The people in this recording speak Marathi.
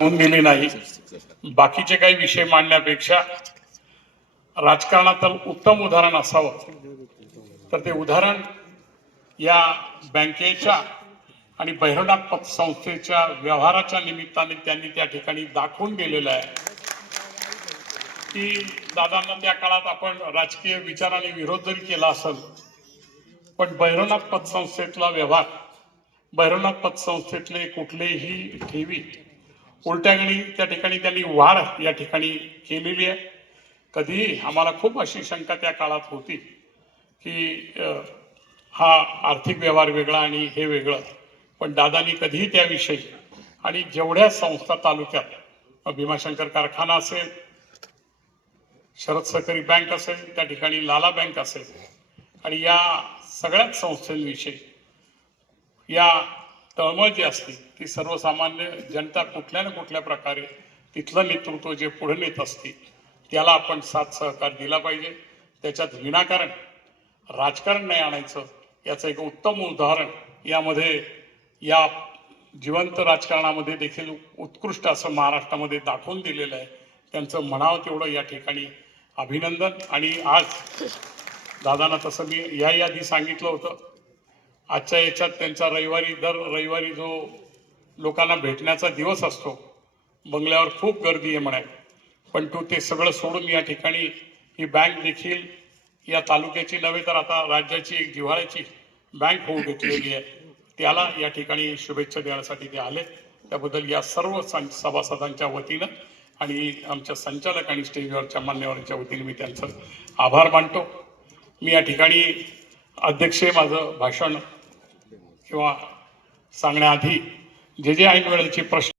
होऊन दिली नाही. बाकीचे काही विषय मांडण्यापेक्षा राजकारणात उत्तम उदाहरण असावं. तर ते उदाहरण या बँकेच्या आणि भैरवनाथ पतसंस्थेच्या व्यवहाराच्या निमित्ताने त्यांनी त्या ठिकाणी दाखवून गेलेलं आहे. की दादांना त्या काळात आपण राजकीय विचाराने विरोध जरी केला असेल पण भैरवनाथ पतसंस्थेतला व्यवहार भैरवनाथ पतसंस्थेतले कुठलेही ठेवी उलट्यागणी त्या ठिकाणी त्यांनी वाढ या ठिकाणी केलेली आहे. कधीही आम्हाला खूप अशी शंका त्या काळात होती की हा आर्थिक व्यवहार वेगळा आणि हे वेगळं. पण दादानी कधीही त्याविषयी आणि जेवढ्या संस्था तालुक्यात भीमाशंकर कारखाना असेल शरद सहकारी बँक असेल त्या ठिकाणी लाला बँक असेल आणि या सगळ्याच संस्थांविषयी या तळमळ जी असते ती सर्वसामान्य जनता कुठल्या ना कुठल्या प्रकारे तिथलं नेतृत्व जे पुढे नेत असते त्याला आपण साथ सहकार दिला पाहिजे. त्याच्यात विनाकारण राजकारण नाही आणायचं याचं एक उत्तम उदाहरण यामध्ये या जिवंत राजकारणामध्ये देखील उत्कृष्ट असं महाराष्ट्रामध्ये दाखवून दिलेलं आहे. त्यांचं म्हणावं तेवढं या ठिकाणी अभिनंदन. आणि आज दादांना तसं मी या यादी सांगितलं होतं. आजच्या याच्यात त्यांचा रविवारी दर रविवारी जो लोकांना भेटण्याचा दिवस असतो बंगल्यावर खूप गर्दी आहे म्हणाय. पण तो ते सगळं सोडून या ठिकाणी ही बँक देखील या तालुक्याची नव्हे तर आता राज्याची एक जिव्हाळ्याची बँक होऊ घेतलेली आहे. त्याला या ठिकाणी शुभेच्छा देण्यासाठी ते आले त्याबद्दल या सर्व सं- सभासदांच्या वतीनं आणि आमच्या संचालक आणि स्टेजवरच्या मान्यवरांच्या वतीने मी त्यांचं आभार मानतो. मी या ठिकाणी अध्यक्ष माझं भाषण किंवा सांगण्याआधी जे जे ऐन प्रश्न